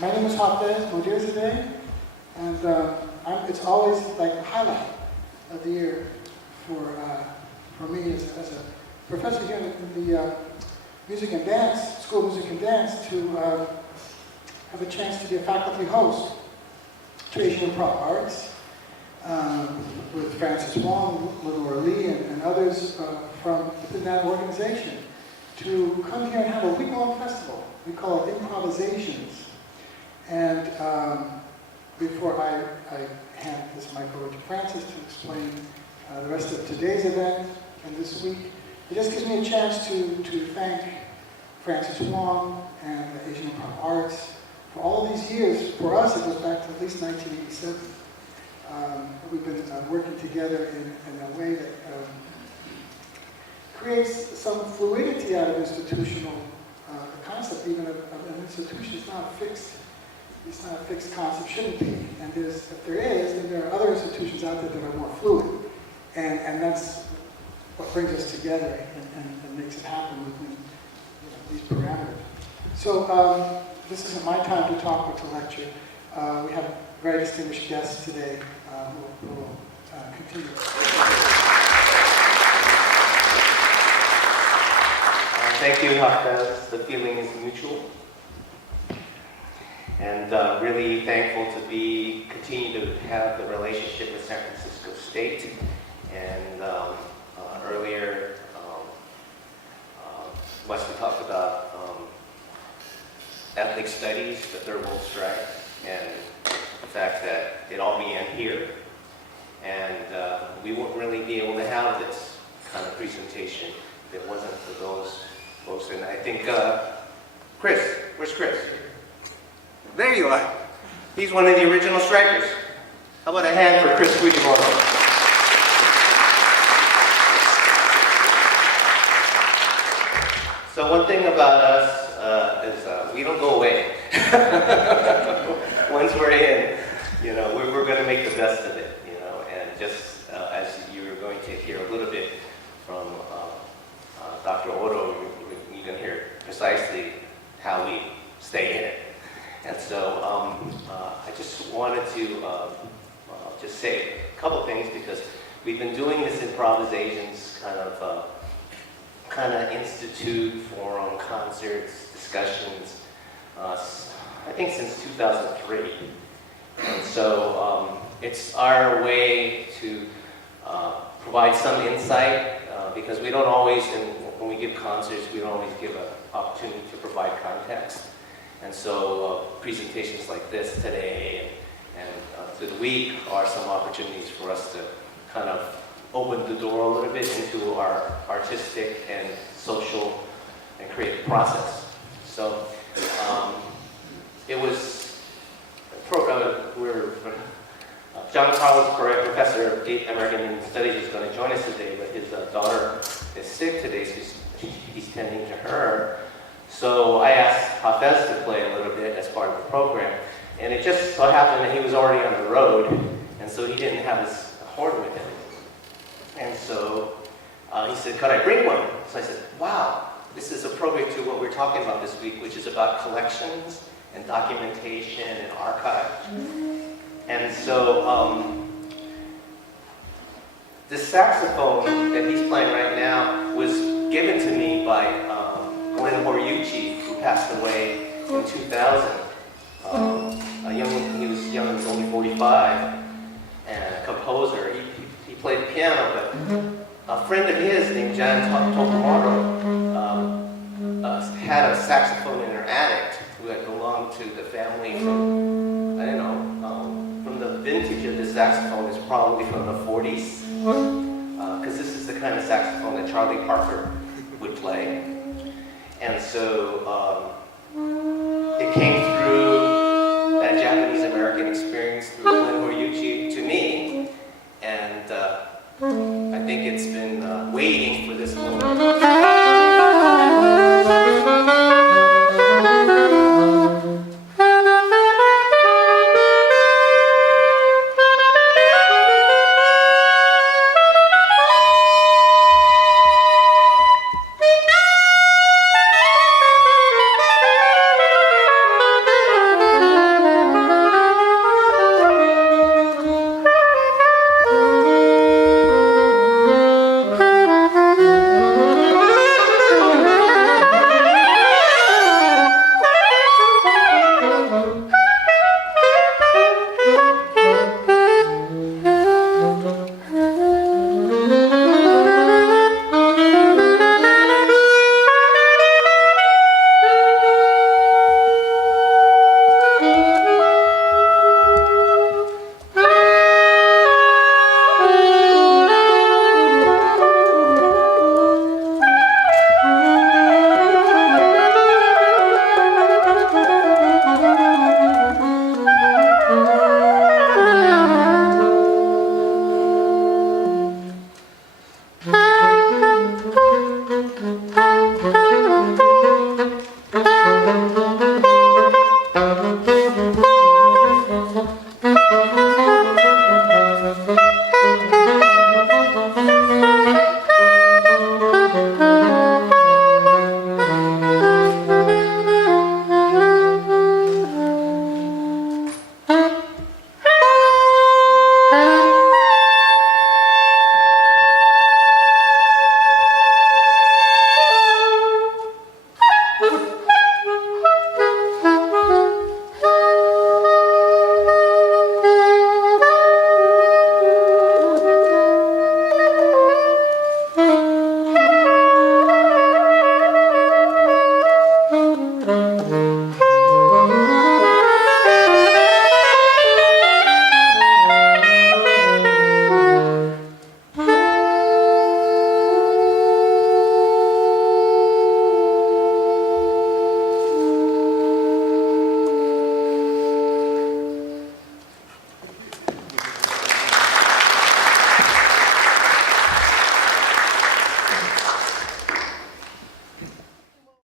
My name is Hafez, Mordirzadeh, and it's always like the highlight of the year for me as a professor here in the music and dance, School of Music and Dance, to have a chance to be a faculty host to Asian Improv Arts with Francis Wong, Lenore Lee, and others from within that organization, to come here and have a week-long festival. We call it Improvisations. And before I hand this mic over to Francis to explain the rest of today's event and this week, it just gives me a chance to thank Francis Wong and the Asian Improv Arts for all of these years. For us, it goes back to at least 1987. We've been working together in a way that creates some fluidity out of institutional concept. Even of an institution is not fixed. It's not a fixed concept, shouldn't be. And if there is, then there are other institutions out there that are more fluid. And that's what brings us together and makes it happen within these parameters. So this isn't my time to talk or to lecture. We have very distinguished guests today who will continue. Thank you, Hafez. The feeling is mutual. And really thankful to continue to have the relationship with San Francisco State. And earlier, Wesley talked about ethnic studies, the third world strike, and the fact that it all began here. And we wouldn't really be able to have this kind of presentation if it wasn't for those folks. And I think, Chris, where's Chris? There you are. He's one of the original strikers. How about a hand for Chris Fujimoto? So one thing about us is we don't go away. Once we're in, we're going to make the best of it, and just as you're going to hear a little bit from Dr. Odo, you're going to hear precisely how we stay in it. And so I just wanted to just say a couple things, because we've been doing this improvisations kind of institute, forum, concerts, discussions, I think since 2003. And so it's our way to provide some insight, because we don't always, when we give concerts, we don't always give an opportunity to provide context. And so presentations like this today and through the week are some opportunities for us to kind of open the door a little bit into our artistic and social and creative process. So it was, John Carlos, professor of American Indian Studies, is going to join us today, but his daughter is sick today, so he's tending to her. So I asked Hafez to play a little bit as part of the program, and it just so happened that he was already on the road, and so he didn't have his horn with him. And so he said, could I bring one? So I said, wow, this is appropriate to what we're talking about this week, which is about collections and documentation and archive. And so this saxophone that he's playing right now was given to me by who passed away in 2000. He was young, he was only 45, and a composer. He played the piano, but a friend of his named John Tokumoto had a saxophone in her attic who had belonged to the family from, I don't know, from the vintage of the saxophone is probably from the 40s, because this is the kind of saxophone that Charlie Parker would play. And so it came through that Japanese-American experience through Glenn Horyuchi to me, and I think it's